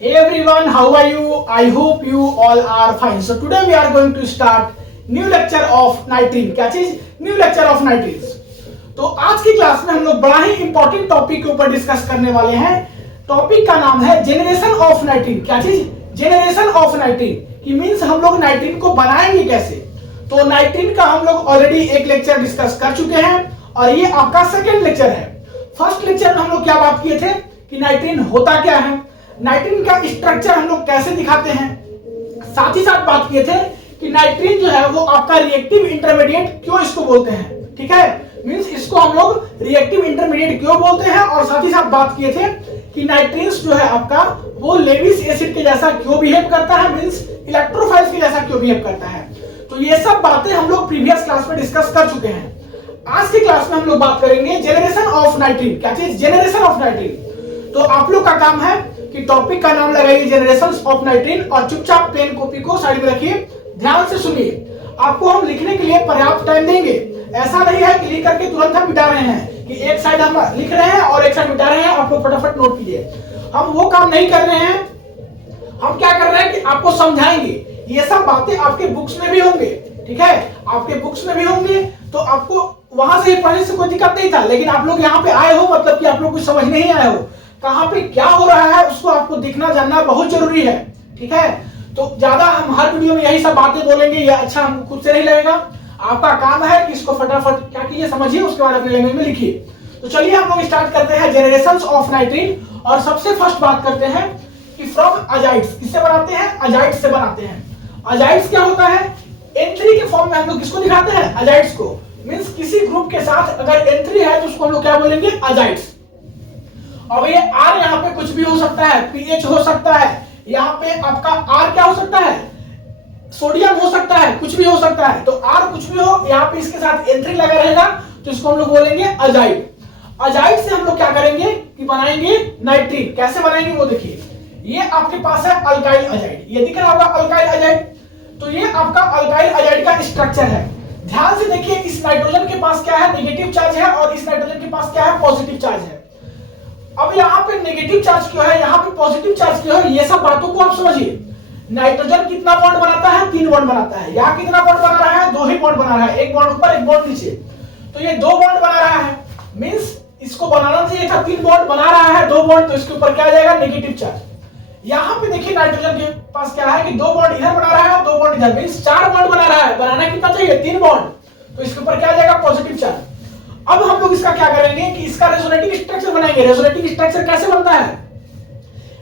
Hey everyone, how are you? I hope you all are fine. So today we are going to start new lecture of nitrine. क्या चीज? New lecture of nitrenes. तो आज की class में हम लोग बड़ा ही इंपॉर्टेंट टॉपिक के ऊपर डिस्कस करने वाले हैं. टॉपिक का नाम है जेनरेशन ऑफ नाइट्रीन. क्या चीज? Generation of नाइट्रीन. कि मींस हम लोग नाइट्रीन को बनाएंगे कैसे. तो नाइट्रीन का हम लोग ऑलरेडी एक लेक्चर डिस्कस कर चुके हैं और ये आपका सेकेंड लेक्चर है. फर्स्ट लेक्चर में हम लोग क्या बात किए थे कि नाइट्रीन होता क्या है, नाइट्रीन का स्ट्रक्चर हम लोग कैसे दिखाते हैं, साथ ही साथ बात किए थे कि नाइट्रीन जो है वो आपका रिएक्टिव इंटरमीडिएट क्यों इसको बोलते हैं. ठीक है, मींस इसको हम लोग रिएक्टिव इंटरमीडिएट क्यों बोलते हैं. और साथ ही साथ बात किए थे कि नाइट्रीन्स जो है आपका वो लेविस एसिड के जैसा क्यों बिहेव करता है, मींस इलेक्ट्रोफाइल्स के जैसा क्यों बिहेव करता है. तो ये सब बातें हम लोग प्रीवियस क्लास में डिस्कस कर चुके हैं. आज की क्लास में हम लोग बात करेंगे जेनरेशन ऑफ नाइट्रीन. क्या चीज? Generation of नाइट्रीन. तो आप लोग का काम है कि टॉपिक का नाम लगाइए जेनरेशन ऑफ नाइट्रीन और चुपचाप पेन कॉपी को साइड में रखिए, ध्यान से सुनिए. आपको हम लिखने के लिए पर्याप्त टाइम देंगे. ऐसा नहीं है कि लिख करके तुरंत हम मिटा रहे हैं कि एक साइड हम लिख रहे हैं और एक साइड मिटा रहे हैं. आप लोग फटाफट नोट कीजिए. हम वो काम नहीं कर रहे हैं. हम क्या कर रहे हैं कि आपको समझाएंगे. ये सब बातें आपके बुक्स में भी होंगे. ठीक है, आपके बुक्स में भी होंगे. तो आपको वहां से पढ़ने से कोई दिक्कत नहीं था, लेकिन आप लोग यहाँ पे आए हो मतलब कि आप लोग कुछ समझ नहीं आए हो. कहां पे क्या हो रहा है उसको आपको दिखना जानना बहुत जरूरी है. ठीक है, तो ज्यादा हम हर वीडियो में यही सब बातें बोलेंगे, ये अच्छा हमको खुद से नहीं लगेगा. आपका काम है कि इसको फटाफट क्या कीजिए, समझिए, उसके बाद अपने लैंग्वेज में लिखिए. तो चलिए हम लोग स्टार्ट करते हैं जेनरेशंस ऑफ नाइट्रीन. और सबसे फर्स्ट बात करते हैं कि फ्रॉम अजाइड्स. किससे बनाते हैं? अजाइड्स से बनाते हैं. अजाइड्स क्या होता है? N3 के फॉर्म में हम लोग किसको दिखाते हैं? अजाइड्स को. मींस किसी ग्रुप के साथ अगर N3 है तो उसको हम लोग क्या बोलेंगे? अजाइड्स. अब ये R यहाँ पे कुछ भी हो सकता है, पीएच हो सकता है, यहाँ पे आपका R क्या हो सकता है? सोडियम हो सकता है, कुछ भी हो सकता है. तो R कुछ भी हो, यहाँ पे इसके साथ N3 लगा रहेगा तो इसको हम लोग बोलेंगे अजाइड. अजाइड से हम लोग क्या करेंगे कि बनाएंगे नाइट्रीन. कैसे बनाएंगे वो देखिए. ये आपके पास है अल्काइल अजाइड. ये दिख रहा होगा अल्काइल अजाइड. तो ये आपका अल्काइल अजाइड का स्ट्रक्चर है. ध्यान से देखिए, इस नाइट्रोजन के पास क्या है? नेगेटिव चार्ज है और इस नाइट्रोजन के पास क्या है? पॉजिटिव चार्ज है. अब यहाँ पे नेगेटिव चार्ज क्यों है, यहाँ पे पॉजिटिव चार्ज क्यों है, ये सब बातों को आप समझिए. नाइट्रोजन कितना बॉन्ड बनाता है? 3 बॉन्ड बनाता है. यहाँ कितना बॉन्ड बना रहा है? 2 ही बॉन्ड बना रहा है. एक बॉन्ड ऊपर, एक बॉन्ड नीचे. तो ये 2 बॉन्ड बना रहा है. मींस इसको बनाना चाहिए था 3 बॉन्ड, बना रहा है 2 बॉन्ड. तो इसके ऊपर क्या आ जाएगा? Negative charge. यहाँ पे देखिए नाइट्रोजन के पास क्या है कि 2 बॉन्ड इधर बना रहा है, 2 बॉन्ड इधर. मींस 4 बॉन्ड बना रहा है. बनाना कितना चाहिए? 3 बॉन्ड. तो इसके ऊपर क्या आ जाएगा? Positive charge. अब हम लोग इसका क्या करेंगे कि इसका रेजोनेटिव स्ट्रक्चर बनाएंगे. रेजोनेटिव स्ट्रक्चर कैसे बनता है?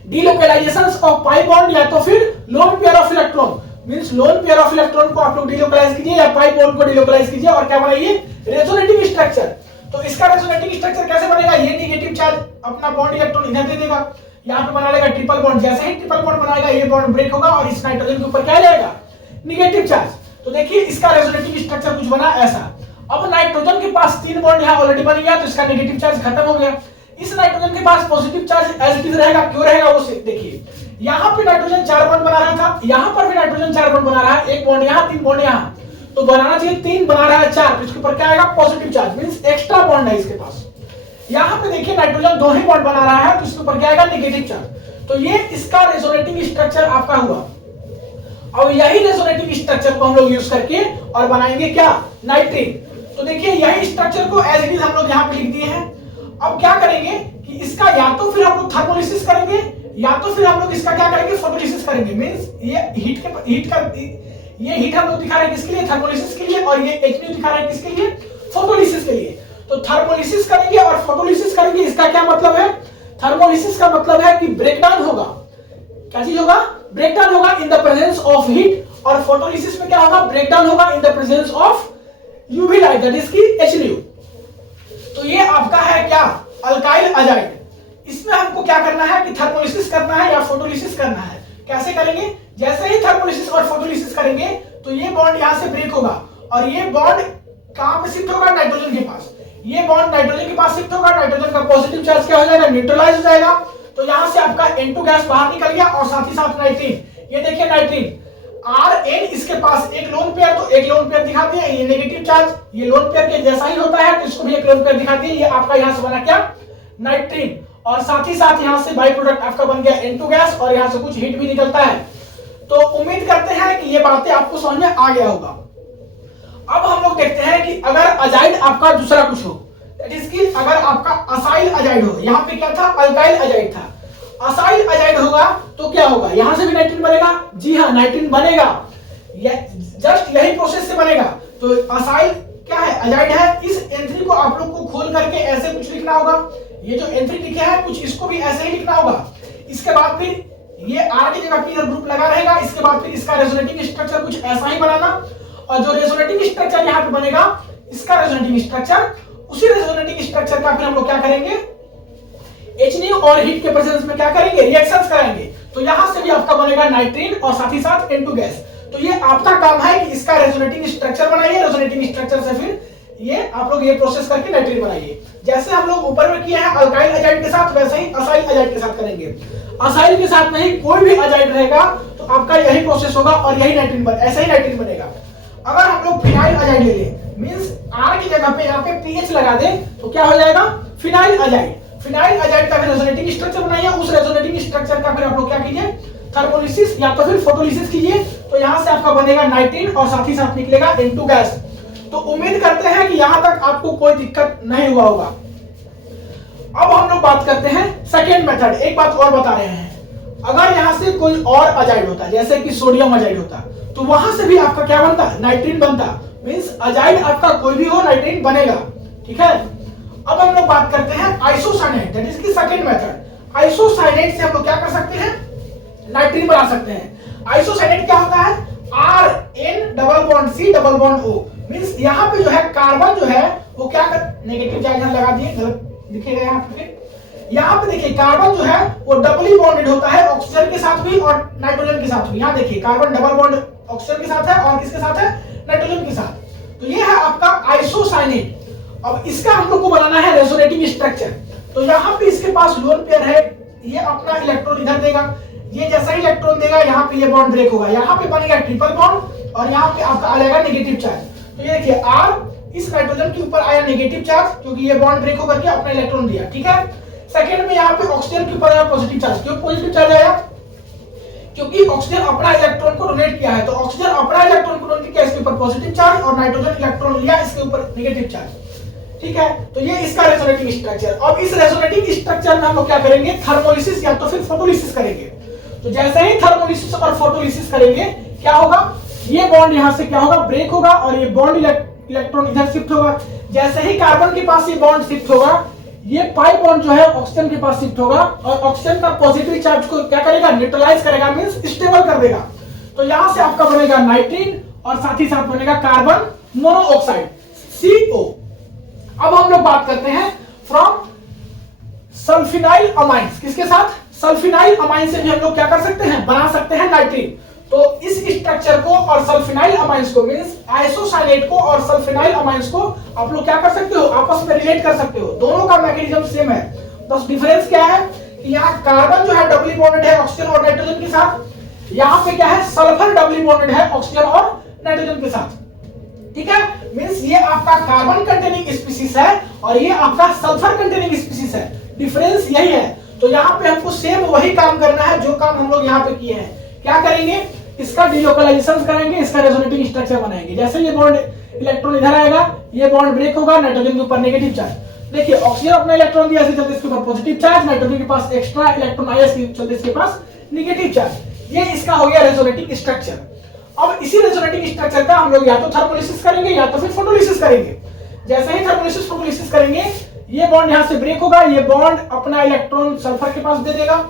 डिलोकलाइजेशंस ऑफ पाई बॉन्ड या तो फिर lone pair of electron. Means lone pair of electron को आप लोग डिलोकलाइज कीजिए या पाई बॉन्ड को डिलोकलाइज कीजिए और क्या बनाइए? Resonative structure. तो इसका रेजोनेटिव स्ट्रक्चर कैसे बनेगा? ये नेगेटिव चार्ज अपना बॉन्ड इलेक्ट्रॉन इधर दे देगा, यहाँ पे बना लेगा ट्रिपल बॉन्ड. जैसे ही ट्रिपल बॉन्ड बनाएगा ये बॉन्ड ब्रेक होगा और इस नाइट्रोजन के ऊपर क्या जाएगा? Negative charge. तो देखिए इसका रेजोनेटिव स्ट्रक्चर कुछ बना ऐसा. अब नाइट्रोजन के पास 3 बॉन्ड यहाँ ऑलरेडी बन गया तो इसका नेगेटिव चार्ज खत्म हो गया. इस नाइट्रोजन के पास positive charge as it is रहेगा. क्यों रहेगा वो देखिए. यहाँ पे नाइट्रोजन 4 बॉन्ड बना रहा था, यहाँ पर भी नाइट्रोजन 4 बॉन्ड बना रहा है. एक बॉन्ड यहाँ, 3 बॉन्ड यहाँ. तो बनाना चाहिए 3, बना रहा है 4. तो इसके ऊपर क्या आएगा? Positive charge. Means extra bond है इसके पास. यहाँ पे देखिए नाइट्रोजन 2 ही बॉन्ड बना रहा है तो इसके ऊपर क्या आएगा? Negative charge. तो ये इसका रेजोनेटिव स्ट्रक्चर आपका हुआ. अब यही रेजोनेटिव स्ट्रक्चर को हम लोग यूज करके और बनाएंगे क्या? नाइट्रीन. तो देखिए यही स्ट्रक्चर को एज इट इज हम लोग यहाँ पे लिख दिए हैं. अब क्या करेंगे कि इसका या तो फिर हम लोग थर्मोलिसिस करेंगे या तो फिर हम लोग इसका क्या करेंगे? फोटोलिसिस करेंगे. मींस ये हीट हम लोग दिखा रहे हैं किसके लिए? थर्मोलिसिस के लिए. और ये H दिखा रहे हैं किसके लिए? फोटोलिसिस के लिए. तो थर्मोलिसिस करेंगे और फोटोलिसिस करेंगे. इसका क्या मतलब है? थर्मोलिसिस का मतलब है कि ब्रेकडाउन होगा. क्या चीज होगा? ब्रेकडाउन होगा in the presence of heat. और फोटोलिसिस में क्या होगा? ब्रेकडाउन होगा in the presence of UV light, that is की HNO. तो ये आपका है क्या? Alkyl azide. इसमें हमको क्या करना है कि थर्मोलिसिस करना है या फोटोलिसिस करना है. कैसे करेंगे? जैसे ही थर्मोलिसिस और फोटोलिसिस करेंगे तो ये बॉन्ड यहां से ब्रेक होगा और ये बॉन्ड कहां पे शिफ्ट होगा? नाइट्रोजन के पास. ये बॉन्ड नाइट्रोजन के पास शिफ्ट होगा. नाइट्रोजन का पॉजिटिव चार्ज क्या हो जाएगा? न्यूट्रलाइज हो जाएगा. तो यहां से आपका N2 गैस बाहर निकल गया और साथ ही साथ नाइट्रीन. ये देखिए नाइट्रीन Rn इसके पास एक लोन पेयर, तो एक लोन पेयर दिखाते हैं. ये नेगेटिव चार्ज, ये लोन पेयर के जैसा ही होता है तो इसको भी एक लोन पेयर दिखाते हैं. ये आपका यहां से बना क्या? नाइट्रीन. और साथ ही साथ यहाँ से बाई प्रोडक्ट आपका बन गया N2 गैस और यहाँ से कुछ हीट भी निकलता है। तो उम्मीद करते हैं कि ये बातें आपको समझ में आ गया होगा। अब हम लोग देखते हैं कि अगर अजाइड आपका दूसरा कुछ हो, दैट इज कि अगर आपका असाइल अजाइड हो, यहाँ पे क्या था, अल्काइल अजाइड था, असाइल अजाइड होगा तो क्या होगा, यहां से भी नाइट्रीन बनेगा। जी हाँ, नाइट्रीन बनेगा, जस्ट यही प्रोसेस से बनेगा। तो असाइल क्या है, अजाइड है। इस N3 को आप लोग को खोल करके ऐसे कुछ लिखना होगा, ये जो N3 लिखे है कुछ इसको भी ऐसे ही लिखना होगा। इसके बाद फिर ये R की जगह पीयर ग्रुप लगा रहेगा। इसके बाद फिर इसका रेजोनेटिंग स्ट्रक्चर कुछ ऐसा ही बनाना, और जो रेजोनेटिंग स्ट्रक्चर यहाँ पे बनेगा, इसका रेजोनेटिंग स्ट्रक्चर, उसी रेजोनेटिंग स्ट्रक्चर का फिर हम लोग क्या करेंगे, HNO और हीट के प्रेजेंस में क्या करेंगे, रिएक्शंस कराएंगे। तो यहां से भी आपका बनेगा नाइट्रीन और साथ ही साथ N2 गैस। तो ये आपका काम है कि इसका रेजोनेटिंग स्ट्रक्चर बनाइए, रेजोनेटिंग स्ट्रक्चर से फिर ये आप लोग ये प्रोसेस करके नाइट्रीन बनाइए। जैसे हम लोग ऊपर में किए हैं अल्काइल अजाइड के साथ, वैसे ही असाइल अजाइड के साथ करेंगे। असाइल के साथ नहीं, कोई भी अजाइड रहेगा तो आपका यही प्रोसेस होगा और यही नाइट्रीन बन, ऐसे ही नाइट्रीन बनेगा। अगर हम लोग फिनाइल अजाइड ले लें, मींस R की जगह पे यहाँ पे PH लगा दें, तो क्या हो जाएगा, फिनाइल अजाइड। फिनाइल अजाइड का रेजोनेटिंग स्ट्रक्चर बनाइए, उस रेजोनेटिंग स्ट्रक्चर का फिर आप लोग क्या कीजिए, थर्मोलिसिस या तो फिर फोटोलिसिस कीजिए। तो यहां से आपका बनेगा नाइट्रीन और साथ ही साथ निकलेगा N2 गैस। तो उम्मीद करते हैं कि यहां तक आपको कोई दिक्कत नहीं हुआ होगा। अब हम लोग बात करते हैं सेकेंड मेथड। एक बात और बता रहे हैं, अगर यहां से कोई और अजाइड होता, जैसे कि सोडियम अजाइड होता, तो वहां से भी आपका क्या बनता, नाइट्रीन बनता। मींस अजाइड आपका कोई भी हो, नाइट्रीन बनेगा। ठीक है। अब हम लोग बात करते हैं आइसोसाइनेट, दैट इज की सेकंड मेथड। आइसोसाइनेट से हम लोग क्या कर सकते हैं, नाइट्रीन बना सकते हैं। आइसोसाइनेट क्या होता है, RN double bond C double bond O। Means यहाँ पे जो है कार्बन जो है वो क्या कर, नेगेटिव चार्ज यहाँ लगा दिए, गलत दिखेगा यहाँ पे। यहाँ पे देखिए कार्बन जो है वो डबली बॉन्डेड होता है ऑक्सीजन के साथ भी और नाइट्रोजन के साथ भी। यहाँ देखिए कार्बन डबल बॉन्ड ऑक्सीजन के साथ है और किसके साथ है, नाइट्रोजन के साथ। तो ये है आपका आइसोसाइनेट। अब इसका हम लोग को बनाना है रेजोनेटिंग स्ट्रक्चर। तो यहाँ पे इसके पास लोन पेयर है, ये अपना इलेक्ट्रॉन इधर देगा, ये जैसा ही इलेक्ट्रॉन देगा यहाँ पे ये बॉन्ड ब्रेक होगा, यहाँ पे बनेगा ट्रिपल बॉन्ड और यहाँ पे आपका आ जाएगा नेगेटिव चार्ज। तो ये देखिए R इस नाइट्रोजन के ऊपर आया नेगेटिव चार्ज, क्योंकि ये बॉन्ड ब्रेक होकर के अपना इलेक्ट्रॉन दिया। ठीक है। सेकंड में यहाँ पे ऑक्सीजन के ऊपर आया पॉजिटिव चार्ज। क्यों पॉजिटिव चार्ज आया, क्योंकि ऑक्सीजन अपना इलेक्ट्रॉन को डोनेट किया है। तो ऑक्सीजन अपना इलेक्ट्रॉन को डोनेट किया, इसके ऊपर पॉजिटिव चार्ज, और नाइट्रोजन इलेक्ट्रॉन लिया, इसके ऊपर नेगेटिव चार्ज। ठीक है। तो ये इसका रेजोनेटिंग स्ट्रक्चर। अब इस रेजोनेटिंग स्ट्रक्चर में हम लोग क्या करेंगे, थर्मोलिसिस या तो फिर फोटोलिसिस करेंगे। तो जैसे ही थर्मोलिसिस और फोटोलिसिस करेंगे, क्या होगा, ये बॉन्ड यहां से क्या होगा, ब्रेक होगा और ये बॉन्ड इलेक्ट्रॉन इधर शिफ्ट होगा। जैसे ही कार्बन के पास ये बॉन्ड शिफ्ट होगा, ये पाई बॉन्ड जो है ऑक्सीजन के पास शिफ्ट होगा और ऑक्सीजन का पॉजिटिव चार्ज को क्या करेगा, न्यूट्रलाइज करेगा, मींस स्टेबल कर देगा। तो यहां से आपका बनेगा नाइट्रीन और साथ ही साथ बनेगा कार्बन मोनोऑक्साइड CO। अब हम लोग बात करते हैं फ्रॉम सल्फिनाइल अमाइंस, किसके साथ, सल्फिनाइल अमाइन से भी हम लोग क्या कर सकते हैं, बना सकते हैं नाइट्रीन। तो इस स्ट्रक्चर को और सल्फिनाइल अमाइंस को, मींस आइसोसाइनेट को और सल्फिनाइल अमाइंस को आप लोग क्या कर सकते हो, आपस में रिलेट कर सकते हो। दोनों का मैकेनिज्म सेम है, बस डिफरेंस क्या है कि यहाँ कार्बन जो है डबली बॉन्डेड है ऑक्सीजन और नाइट्रोजन के साथ, यहाँ पे क्या है, सल्फर डबली बॉन्डेड है ऑक्सीजन और नाइट्रोजन के साथ। ठीक है। मींस ये आपका कार्बन कंटेनिंग स्पीशीज है और ये आपका सल्फर कंटेनिंग स्पीशीज है। डिफरेंस यही है। तो यहाँ पे हमको सेम वही काम करना है जो काम हम लोग यहाँ पे किए हैं। क्या करेंगे, इसका डिलोकलाइजेशन करेंगे, इसका रेजोनेटिंग स्ट्रक्चर बनाएंगे। जैसे ये बॉन्ड इलेक्ट्रॉन इधर आएगा, ये बॉन्ड ब्रेक होगा, नाइट्रोजन के ऊपर नेगेटिव चार्ज। देखिए ऑक्सीजन अपना इलेक्ट्रॉन दिया, चलते इसके ऊपर पॉजिटिव चार्ज, नाइट्रोजन के पास एक्स्ट्रा इलेक्ट्रॉन आया, चलते इसके पास नेगेटिव चार्ज। ये इसका हो गया रेजोनेटिंग स्ट्रक्चर। अब इसी रेजोनेटिंग स्ट्रक्चर का हम लोग या तो थर्मोलिसिस करेंगे या तो फिर फोटोलिसिस करेंगे। जैसे ही थर्मोलिसिस फोटोलिसिस करेंगे, ये बॉन्ड यहां से ब्रेक होगा, ये बॉन्ड अपना इलेक्ट्रॉन सल्फर के पास दे देगा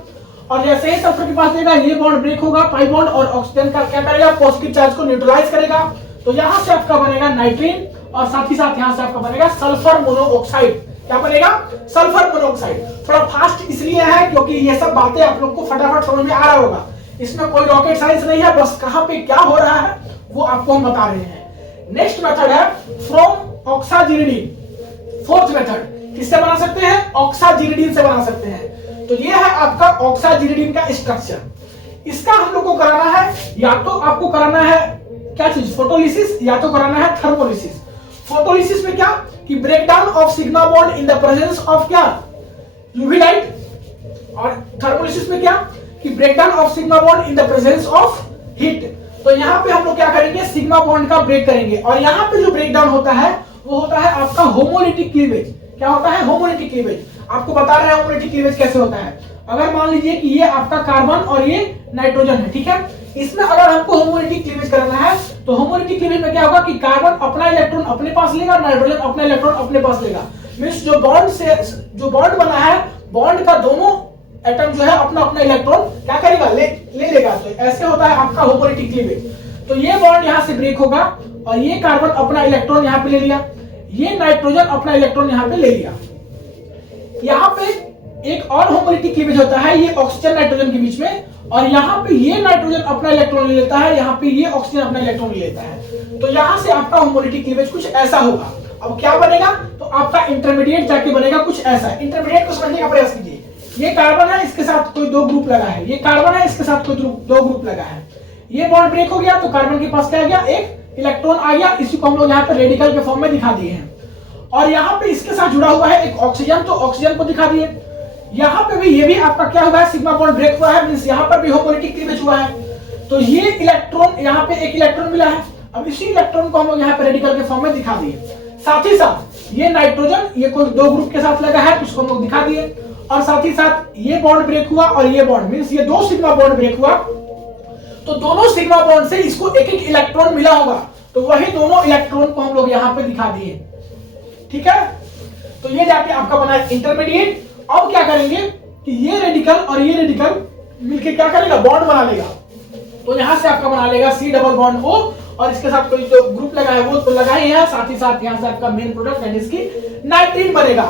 और जैसे ही सल्फर के पास देगा, ये बॉन्ड ब्रेक होगा, पाई बॉन्ड, और ऑक्सीजन का क्या करेगा, पॉजिटिव चार्ज को न्यूट्रलाइज करेगा। तो यहां से आपका बनेगा नाइट्रीन और साथ ही साथ यहां से आपका बनेगा सल्फर मोनोऑक्साइड। क्या बनेगा, सल्फर मोनोऑक्साइड। थोड़ा फास्ट इसलिए है क्योंकि ये सब बातें आप लोग को फटाफट समझ में आ रहा होगा, इसमें कोई रॉकेट साइंस नहीं है, बस कहां पे क्या हो रहा है वो आपको हम बता रहे हैं। नेक्स्ट मेथड है फ्रॉम ऑक्साजिरिडीन। फोर्थ मेथड किससे बना सकते हैं, ऑक्साजिरिडीन से बना सकते हैं। तो ये है आपका ऑक्साजिरिडीन का स्ट्रक्चर। इसका हम लोग को कराना है, या तो आपको कराना है क्या चीज, फोटोलिसिस, या तो कराना है थर्मोलिसिस। फोटोलिसिस में क्या कि breakdown of sigma bond in the presence of क्या, यूवी लाइट, और थर्मोलिसिस में क्या कि breakdown of sigma bond in the presence of heat. तो यहाँ पे हम लोग क्या करेंगे, सिग्मा बॉन्ड का ब्रेक करेंगे। और यहाँ पे जो ब्रेकडाउन होता है वो होता है आपका होमोलिटिक क्लीवेज। क्या होता है, होमोलिटिक क्लीवेज। आपको बता रहे हैं होमोलिटिक क्लीवेज कैसे होता है। अगर मान लीजिए कि ये आपका कार्बन और ये नाइट्रोजन है, ठीक है, इसमें अगर हमको होमोलिटिक क्लीवेज करना है तो होमोलिटिक क्लीवेज में क्या होगा कि कार्बन अपना इलेक्ट्रॉन अपने पास लेगा, नाइट्रोजन अपना इलेक्ट्रॉन अपने पास लेगा। मींस जो बॉन्ड बना है, बॉन्ड का दोनों एटम जो है अपना अपना इलेक्ट्रॉन क्या करेगा, ले लेगा। तो ऐसे होता है आपका होमोलिटिक क्लीवेज। तो ये बॉन्ड यहां से ब्रेक होगा और ये कार्बन अपना इलेक्ट्रॉन यहां पे ले लिया, ये नाइट्रोजन अपना इलेक्ट्रॉन यहां पे ले लिया। यहां पे एक और होमोलिटिक क्लीवेज होता है, ये ऑक्सीजन नाइट्रोजन के बीच में, और यहाँ पे ये नाइट्रोजन अपना इलेक्ट्रॉन ले लेता है, यहाँ पे ये ऑक्सीजन अपना इलेक्ट्रॉन ले लेता है। तो यहाँ से आपका होमोलिटिक क्लीवेज कुछ ऐसा होगा। अब क्या बनेगा, तो आपका इंटरमीडिएट जाके बनेगा कुछ ऐसा। इंटरमीडिएट को समझने का प्रयास कीजिए। ये कार्बन है, इसके साथ कोई दो ग्रुप लगा है, ये कार्बन है, इसके साथ कोई दो ग्रुप लगा है। ये बॉन्ड ब्रेक हो गया तो कार्बन के पास क्या आ गया, एक इलेक्ट्रॉन आ गया। इसी को हम लोग यहाँ पे रेडिकल के फॉर्म में दिखा दिए हैं। और यहाँ पे इसके साथ जुड़ा हुआ है एक ऑक्सीजन, तो ऑक्सीजन को दिखा दिए। यहाँ पे भी ये भी आपका क्या हुआ है, सिग्मा बॉन्ड ब्रेक हुआ है, मींस यहाँ पर भी होमोलिटिक क्लीवेज हुआ है। तो ये इलेक्ट्रॉन, यहाँ पे एक इलेक्ट्रॉन मिला है। अब इसी इलेक्ट्रॉन को हम लोग यहाँ पे रेडिकल के फॉर्म में दिखा दिए। साथ ही साथ ये नाइट्रोजन, ये कोई दो ग्रुप के साथ लगा है तो उसको हम लोग दिखा दिए। और साथ ही साथ ये बॉन्ड ब्रेक हुआ और ये बॉन्ड, मींस ये दो सिग्मा बॉन्ड ब्रेक हुआ। तो दोनों सिग्मा बॉन्ड से इसको एक एक इलेक्ट्रॉन मिला होगा, तो वही दोनों इलेक्ट्रॉन को हम लोग यहाँ पे दिखा दिए। ठीक है, तो ये जाके आपका बना है इंटरमीडिएट। अब क्या करेंगे कि ये रेडिकल और ये रेडिकल मिलके क्या करेगा, बॉन्ड बना लेगा। तो यहां से आपका बना लेगा C डबल बॉन्ड O, और इसके साथ कोई जो ग्रुप लगा है वो तो लगा ही है, साथ ही साथ यहां से आपका मेन प्रोडक्ट यानी इसकी नाइट्रीन बनेगा।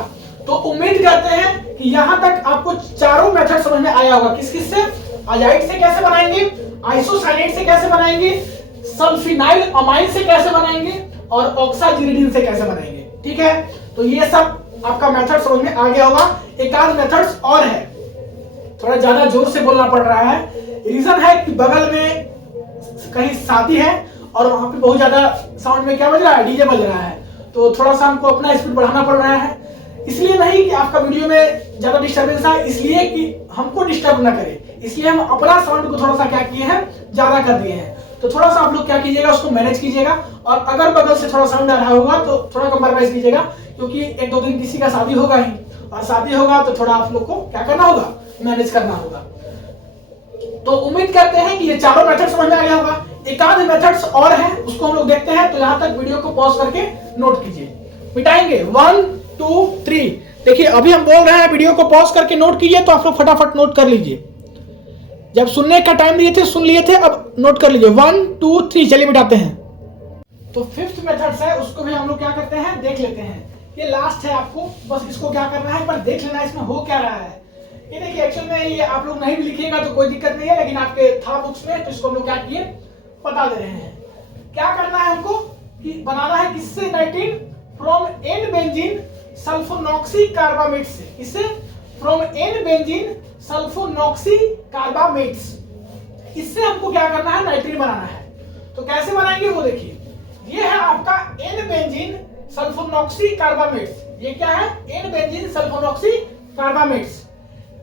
तो उम्मीद करते हैं कि यहां तक आपको चारों मेथड समझ में आया होगा। किस किस से, अजाइड से कैसे बनाएंगे, आइसोसाइनेट से कैसे बनाएंगे, सल्फिनाइल अमाइन से कैसे बनाएंगे, और ऑक्साजिरिडीन से कैसे बनाएंगे। ठीक है, तो ये सब आपका मेथड समझ में आ गया होगा। एक आध मेथड्स और है, थोड़ा ज्यादा जोर से बोलना पड़ रहा है। रीजन है कि बगल में कहीं शादी है और वहां पे बहुत ज्यादा साउंड में क्या बज रहा है, डीजे बज रहा है। तो थोड़ा सा हमको अपना स्पीड बढ़ाना पड़ रहा है। इसलिए नहीं कि आपका वीडियो में ज्यादा डिस्टर्बेंस है, इसलिए कि हमको डिस्टर्ब ना करे, इसलिए हम अपना साउंड को थोड़ा सा क्या किए हैं, ज्यादा कर दिए हैं। तो थोड़ा सा आप लोग क्या कीजिएगा, उसको मैनेज कीजिएगा। और अगर बगल से थोड़ा साउंड आ रहा होगा तो थोड़ा कम्प्रोमाइज कीजिएगा, क्योंकि एक दो दिन किसी का शादी होगा ही, और शादी होगा तो थोड़ा आप लोग को क्या करना होगा, मैनेज करना होगा। तो उम्मीद करते हैं कि ये चारों मेथड समझ में आ गया होगा। एक आध मेथड्स और हैं, उसको हम लोग देखते हैं। तो यहाँ तक वीडियो को पॉज करके नोट कीजिए, मिटाएंगे 1 2 3। देखिए अभी हम बोल रहे हैं, वीडियो को पॉज करके नोट कीजिए, तो आप लोग फटाफट नोट कर लीजिए। जब सुनने का टाइम लिए थे सुन लिए थे, अब नोट कर लीजिए 1 2 3। चलिए मिटाते हैं। तो फिफ्थ मेथड्स है, उसको भी हम लोग क्या करते हैं, देख लेते हैं। ये लास्ट है, आपको बस इसको क्या करना है, पर देख लेना इसमें हो क्या रहा है। ये देखिए एक्चुअल में ये आप लोग नहीं भी लिखिएगा तो कोई दिक्कत नहीं है, लेकिन आपके था बुक्स में, तो इसको हम लोग क्या किए, बता दे रहे हैं। क्या करना है हमको कि बनाना है किससे, nitrene from N benzene sulfonoxy carbamate से। किससे, from N benzene sulfonoxy carbamates. इससे हमको क्या करना है, नाइट्रीन बनाना है। तो कैसे बनाएंगे वो देखिए। ये है आपका एन बेंजीन सल्फोनॉक्सी कार्बामेट्स। ये क्या है, एन बेंजीन सल्फोनॉक्सी कार्बामेट्स।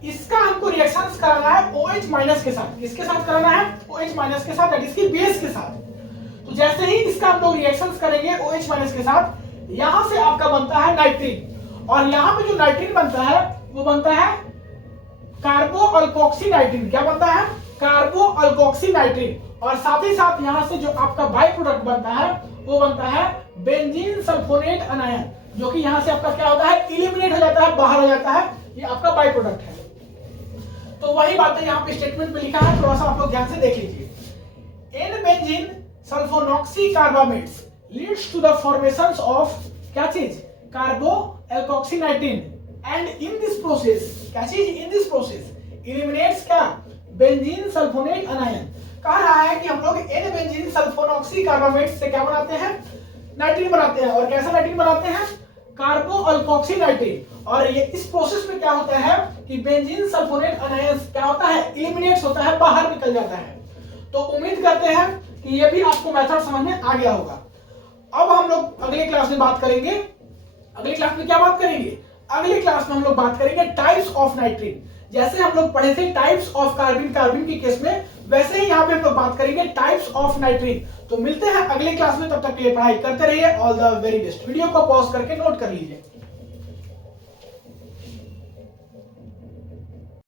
इसका हमको रिएक्शंस कराना है OH माइनस के साथ। किसके साथ कराना है, OH माइनस के साथ, दैट इसकी बेस के साथ। तो जैसे ही इसका हम लोग रिएक्शंस करेंगे OH माइनस के साथ, यहां से आपका बनता है नाइट्रीन। और यहां पे जो नाइट्रीन बनता है वो बनता है कार्बो अल्कोक्सी नाइट्रीन। क्या बनता है, कार्बो अल्कोक्सी नाइट्रीन। और साथ ही साथ यहां से जो आपका बाई प्रोडक्ट बनता है वो बनता है बेंजीन सल्फोनेट अनायन, जो कि यहां से आपका क्या होता है, इलिमिनेट हो जाता है, बाहर हो जाता है। ये आपका बाई प्रोडक्ट है। तो वही बात है यहाँ पे स्टेटमेंट में लिखा है, थोड़ा सा आप लोग ध्यान से देख लीजिए। N benzene sulfonoxy carbamates leads to the formation of क्या चीज, carbo alkoxy nitrene, and in this process क्या चीज, इन दिस प्रोसेस इलिमिनेट्स क्या, बेंजीन सल्फोनेट अनायन। कह रहा है कि हम लोग एन बेंजीन सल्फोनॉक्सी कार्बामेट्स से क्या बनाते हैं, नाइट्रीन बनाते हैं। और कैसा नाइट्रीन बनाते हैं, कार्बो अल्कोक्सी नाइट्रीन। और ये इस प्रोसेस में क्या होता है कि बेंजीन सल्फोनेट अनायन क्या होता है, इलिमिनेट्स होता है, बाहर निकल जाता है। तो उम्मीद करते हैं कि ये भी आपको मेथड समझ में आ गया होगा। अब हम लोग अगले क्लास में बात करेंगे। अगली क्लास में क्या बात करेंगे, अगली क्लास में हम लोग बात करेंगे टाइप्स ऑफ नाइट्रीन। जैसे हम लोग पढ़े थे टाइप्स ऑफ कार्बिन के केस में, वैसे ही यहाँ पे हम लोग बात करेंगे टाइप्स ऑफ नाइट्रीन। तो मिलते हैं अगले क्लास में, तब तक के लिए पढ़ाई करते रहिए। All the very best. Video को पॉज करके नोट कर लीजिए।